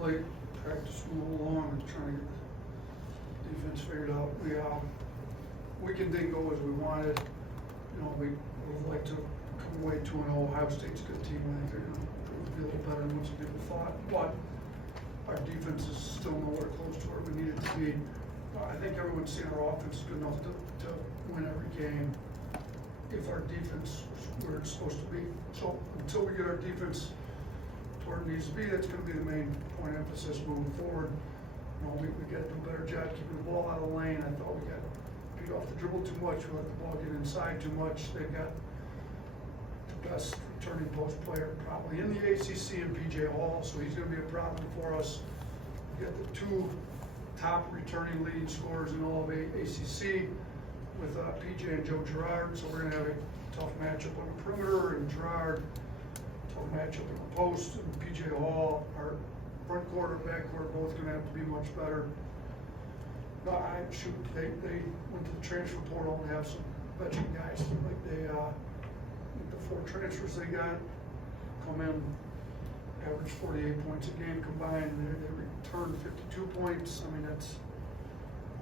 late, practice moving along and trying to get the defense figured out. We didn't go as we wanted. You know, we would like to come away 2-0. Ohio State's a good team. I think they're going to be a little better than what some people thought. But our defense is still nowhere close to where we need it to be. I think everyone's seen our offense is good enough to win every game if our defense is where it's supposed to be. So until we get our defense to where it needs to be, that's going to be the main point of emphasis moving forward. You know, we got to do a better job keeping the ball out of the lane. I thought we got beat off the dribble too much. We let the ball get inside too much. They've got the best returning post player probably in the ACC in PJ Hall, so he's going to be a problem for us. We got the two top returning leading scorers in all of ACC with PJ and Joe Girard, so we're going to have a tough matchup on the perimeter, and Girard, tough matchup in the post, and PJ Hall, our front court and back court, both going to have to be much better. No, they went to the transfer portal and have some veteran guys. Like the 4 transfers they got come in, average 48 points a game combined. They returned 52 points. I mean, that's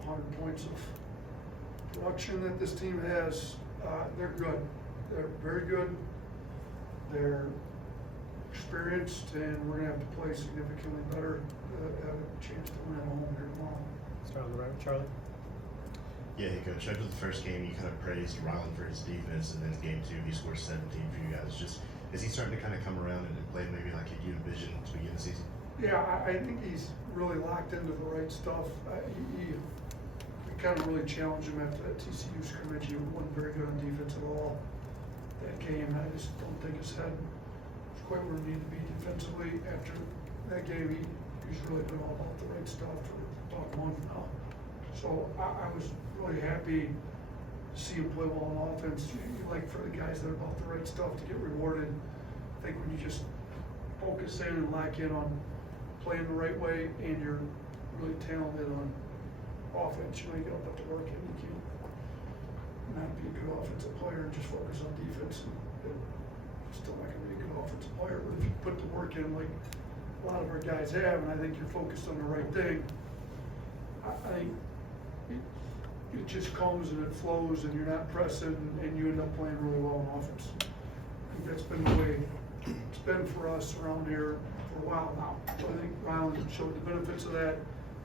100 points of production that this team has. They're good. They're very good. They're experienced, and we're going to have to play significantly better to have a chance to win at home here tomorrow. Start on the right with Charlie. Yeah, hey Coach, after the first game, you kind of praised Ryland for his defense, and then game 2, he scores 17 for you guys. Just, is he starting to kind of come around and play maybe like you envisioned to begin the season? Yeah, I think he's really locked into the right stuff. We kind of really challenged him after that TCU scrimmage. He wasn't very good on defense at all that game. I just don't think his head was quite where it needed to be defensively. After that game, he's really been all about the right stuff for about a month now. So I was really happy to see him play well on offense. You like for the guys that are about the right stuff to get rewarded. I think when you just focus in and lock in on playing the right way and you're really talented on offense, you know, you don't have to work in. You can't not be a good offensive player and just focus on defense. And you're still not going to be a good offensive player. But if you put the work in like a lot of our guys have, and I think you're focused on the right thing, I think it just comes and it flows, and you're not pressing, and you end up playing really well on offense. I think that's been the way it's been for us around here for a while now. So I think Ryland showed the benefits of that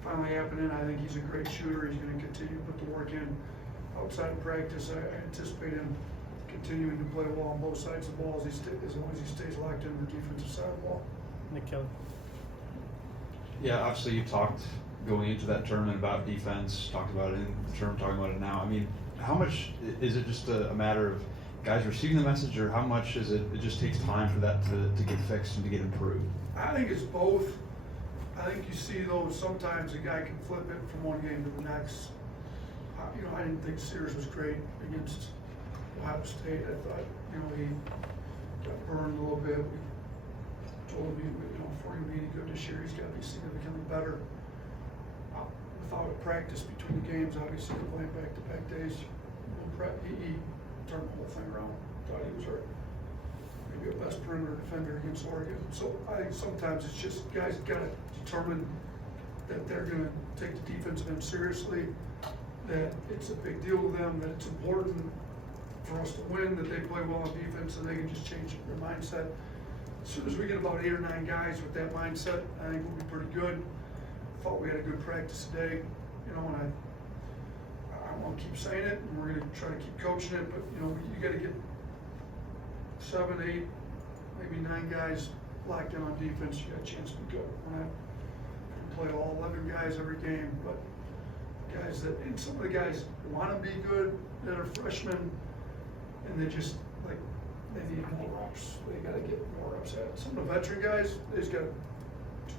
finally happening. I think he's a great shooter. He's going to continue to put the work in outside of practice. I anticipate him continuing to play well on both sides of the ball as long as he stays locked in the defensive side of the ball. Nick Kelly. Yeah, obviously you talked going into that tournament about defense, talked about it in the tournament, talking about it now. I mean, how much is it just a matter of guys receiving the message, or how much is it just takes time for that to get fixed and to get improved? I think it's both. I think you see those sometimes a guy can flip it from one game to the next. You know, I didn't think Sears was great against Ohio State. I thought, you know, he got burned a little bit. We told him, you know, for him being good this year, he's got to be significantly better. Without a practice between the games, obviously playing back-to-back days, he turned the whole thing around. Thought he was maybe a best perimeter defender against Oregon. So I think sometimes it's just guys got to determine that they're going to take the defensive end seriously, that it's a big deal to them, that it's important for us to win, that they play well on defense, and they can just change their mindset. As soon as we get about 8 or 9 guys with that mindset, I think we'll be pretty good. Thought we had a good practice today, you know, and I won't keep saying it, and we're going to try to keep coaching it, but, you know, you got to get 7, 8, maybe 9 guys locked in on defense. You got a chance to be good. We're not going to play all 11 guys every game, but guys that, and some of the guys want to be good that are freshmen, and they just, like, they need more reps. They got to get more reps at it. Some of the veteran guys, they just got to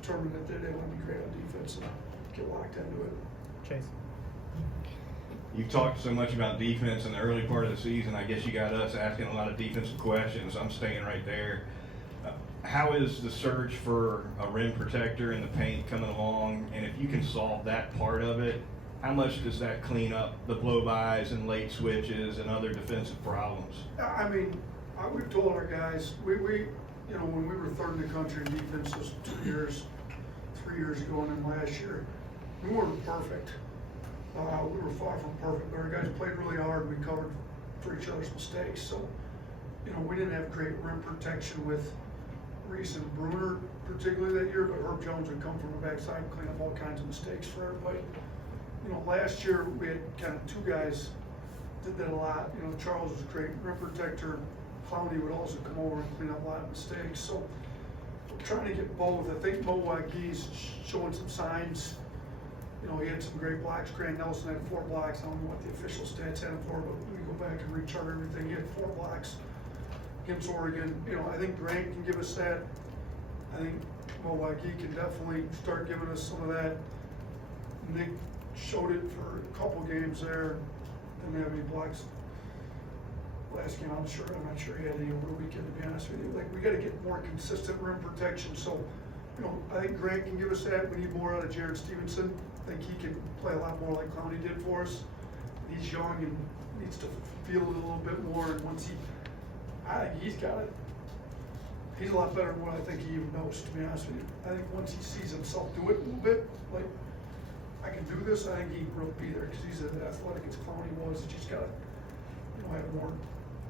determine that they want to be great on defense and get locked into it. Chase. You've talked so much about defense in the early part of the season. I guess you got us asking a lot of defensive questions. I'm staying right there. How is the search for a rim protector in the paint coming along? And if you can solve that part of it, how much does that clean up the blow-bys and late switches and other defensive problems? I mean, we've told our guys, you know, when we were third in the country in defense those 2 years, 3 3 years ago, and then last year. We weren't perfect. We were far from perfect, but our guys played really hard. We covered for each other's mistakes. So, you know, we didn't have great rim protection with Reese and Bruner particularly that year, but Herb Jones would come from the backside and clean up all kinds of mistakes for everybody. You know, last year we had kind of two guys did that a lot. You know, Charles was a great rim protector. Clowney would also come over and clean up a lot of mistakes. So we're trying to get both. I think Mo Wagee's showing some signs. You know, he had some great blocks. Grant Nelson had 4 blocks. I don't know what the official stats had him for, but we go back and rechart everything. He had 4 blocks against Oregon. You know, I think Grant can give us that. I think Mo Wagee can definitely start giving us some of that. Nick showed it for a couple games there. Didn't have any blocks last game. I'm not sure he had any over the weekend, to be honest with you. Like, we got to get more consistent rim protection. So, you know, I think Grant can give us that. We need more out of Jared Stevenson. I think he can play a lot more like Clowney did for us. He's young and needs to feel it a little bit more. And once I think he's got it. He's a lot better than what I think he even knows, to be honest with you. I think once he sees himself do it a little bit, like, I can do this, I think he will be there because he's as athletic as Clowney was. He's just got to, you know, have more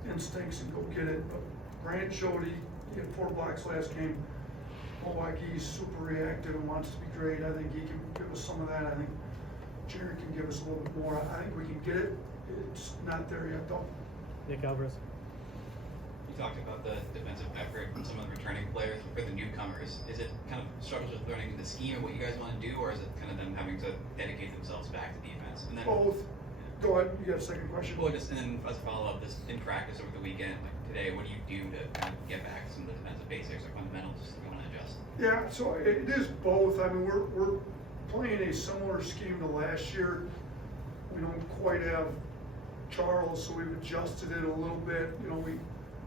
instincts and go get it. But Grant showed he had 4 blocks last game. Milwaukee's super reactive and wants to be great. I think he can give us some of that. I think Jared can give us a little bit more. I think we can get it. It's not there yet, though. Nick Alvarez. You talked about the defensive effort from some of the returning players. For the newcomers, is it kind of struggles with learning the scheme of what you guys want to do, or is it kind of them having to dedicate themselves back to defense? And then, Both. Go ahead. You got a second question? Well, just and then as a follow-up, this in practice over the weekend, like today, what do you do to kind of get back some of the defensive basics or fundamentals you want to adjust? Yeah, so it is both. I mean, we're playing a similar scheme to last year. We don't quite have Charles, so we've adjusted it a little bit. You know,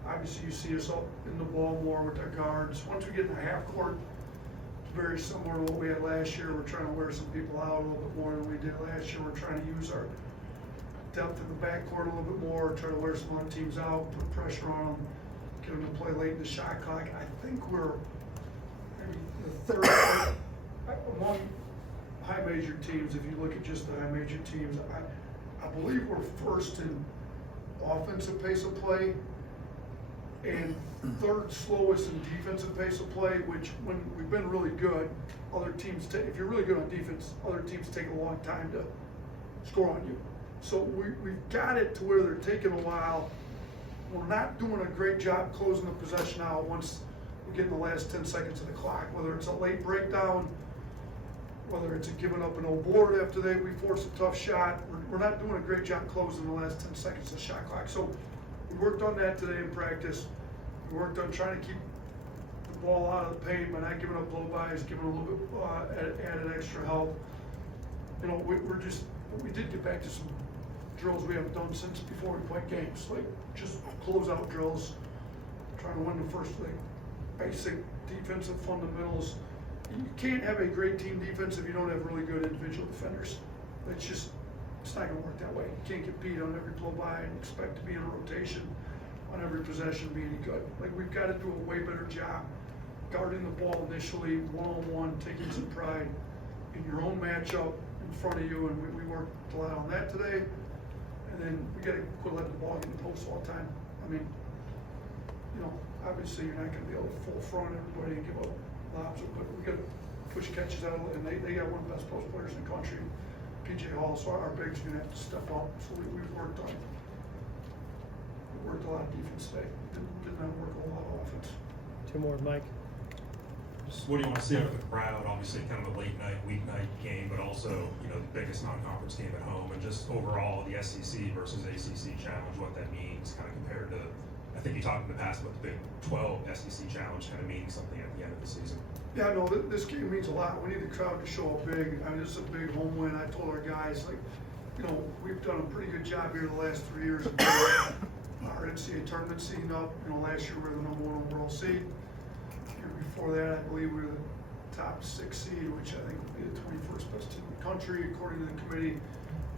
obviously you see us up in the ball more with our guards. Once we get in the half court, it's very similar to what we had last year. We're trying to wear some people out a little bit more than we did last year. We're trying to use our depth in the backcourt a little bit more, try to wear some other teams out, put pressure on them, get them to play late in the shot clock. I think we're maybe the third among high major teams. If you look at just the high major teams, I believe we're first in offensive pace of play and third slowest in defensive pace of play, which when we've been really good, other teams if you're really good on defense, other teams take a long time to score on you. So we've got it to where they're taking a while. We're not doing a great job closing the possession out once we get in the last 10 seconds of the clock, whether it's a late breakdown, whether it's a giving up an old board after we force a tough shot. We're not doing a great job closing the last 10 seconds of the shot clock. So we worked on that today in practice. We worked on trying to keep the ball out of the paint by not giving up blow-bys, giving a little bit added extra help. You know, we did get back to some drills we haven't done since before we played games, like just closeout drills, trying to win the first, like, basic defensive fundamentals. You can't have a great team defense if you don't have really good individual defenders. It's not going to work that way. You can't get beat on every blow-by and expect to be in a rotation on every possession be any good. Like, we've got to do a way better job guarding the ball initially, one-on-one, taking some pride in your own matchup in front of you, and we worked a lot on that today. And then we got to quit letting the ball get in the post all the time. I mean, you know, obviously you're not going to be able to full front everybody and give up lobs, but we got to push catches out, and they got one of the best post players in the country, PJ Hall. So our bigs are going to have to step up. So we've worked on. We worked a lot of defense today. Did not work a whole lot of offense. 2 more, Mike. Just what do you want to see out of the crowd? Obviously, kind of a late night, weeknight game, but also, you know, the biggest non-conference game at home, and just overall the SEC versus ACC challenge, what that means, kind of compared to. I think you talked in the past about the Big 12 SEC challenge kind of meaning something at the end of the season. Yeah, no, this game means a lot. We need the crowd to show up big. I mean, this is a big home win. I told our guys, like, you know, we've done a pretty good job here the last 3 years of our NCAA tournament scene up. You know, last year we were the #1 overall seed. Before that, I believe we were the top 6 seed, which I think would be the 21st best team in the country, according to the committee.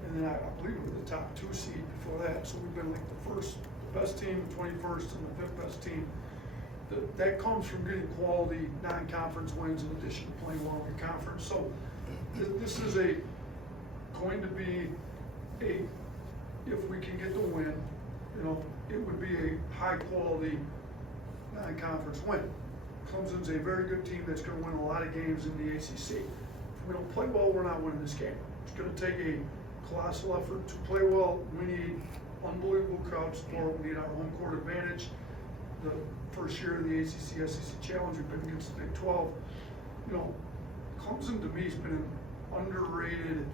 And then I believe we were the top 2 seed before that. So we've been like the best team, the 21st, and the 5th best team that comes from getting quality non-conference wins in addition to playing well in your conference. So this is going to be if we can get the win, you know, it would be a high quality non-conference win. Clemson's a very good team that's going to win a lot of games in the ACC. If we don't play well, we're not winning this game. It's going to take a colossal effort to play well. We need unbelievable crowd support. We need our home court advantage. The first year of the ACC SEC Challenge, we've been against the Big 12. You know, Clemson to me has been an underrated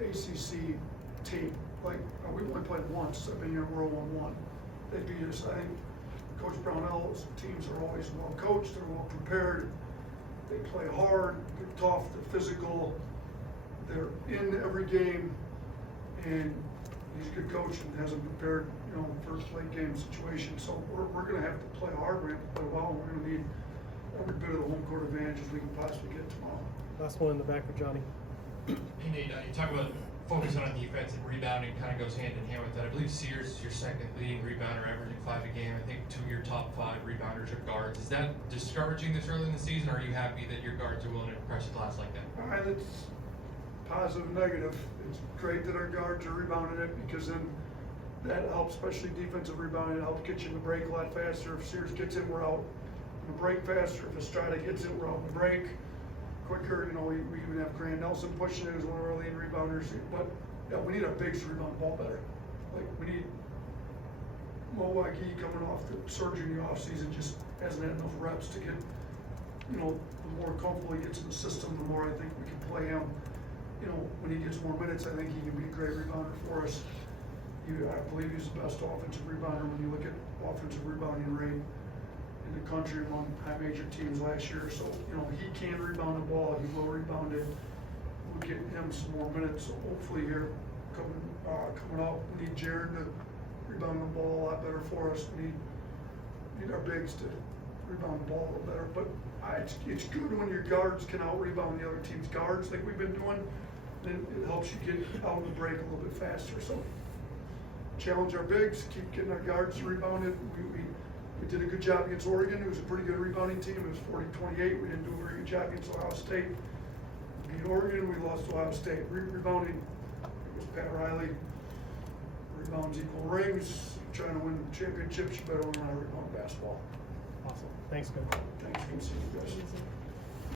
ACC team. Like, we've only played once. I've been here, we're 0-1. They beat us. I think Coach Brownell's teams are always well coached, they're well prepared, they play hard, they're tough, they're physical, they're in every game, and he's a good coach and has them prepared, you know, for late game situation. So we're going to have to play hard, we're going to play well, and we're going to need every bit of the home court advantage as we can possibly get tomorrow. Last one in the back for Johnny. Hey Nate, you talk about focusing on defense and rebounding kind of goes hand in hand with that. I believe Sears is your second leading rebounder, averaging 5 a game. I think 2 of your top 5 rebounders are guards. Is that discouraging this early in the season, or are you happy that your guards are willing to press the glass like that? It's positive and negative. It's great that our guards are rebounding it, because then that helps, especially defensive rebounding. It helps get you in the break a lot faster. If Sears gets it, we're out in the break faster. If Estrada gets it, we're out in the break quicker. You know, we even have Grant Nelson pushing it as one of our leading rebounders. But yeah, we need our bigs to rebound the ball better. Like, we need Milwaukee coming off the surgery in the offseason, just hasn't had enough reps to get, you know, the more comfortable he gets in the system, the more I think we can play him. You know, when he gets more minutes, I think he can be a great rebounder for us. I believe he's the best offensive rebounder when you look at offensive rebounding rate in the country among high major teams last year. So, you know, he can rebound the ball, he will rebound it. We'll get him some more minutes, so hopefully here coming up. We need Jared to rebound the ball a lot better for us. We need our bigs to rebound the ball a little better. But it's good when your guards can out-rebound the other team's guards like we've been doing. Then it helps you get out of the break a little bit faster. So challenge our bigs, keep getting our guards to rebound it. We did a good job against Oregon. It was a pretty good rebounding team. It was 40-28. We didn't do a very good job against Ohio State. We beat Oregon, we lost to Ohio State. Rebounding, it was Pat Riley. Rebounds equal rings. Trying to win championships, you better learn how to rebound basketball. Awesome. Thanks, man. Thanks, good seeing you guys.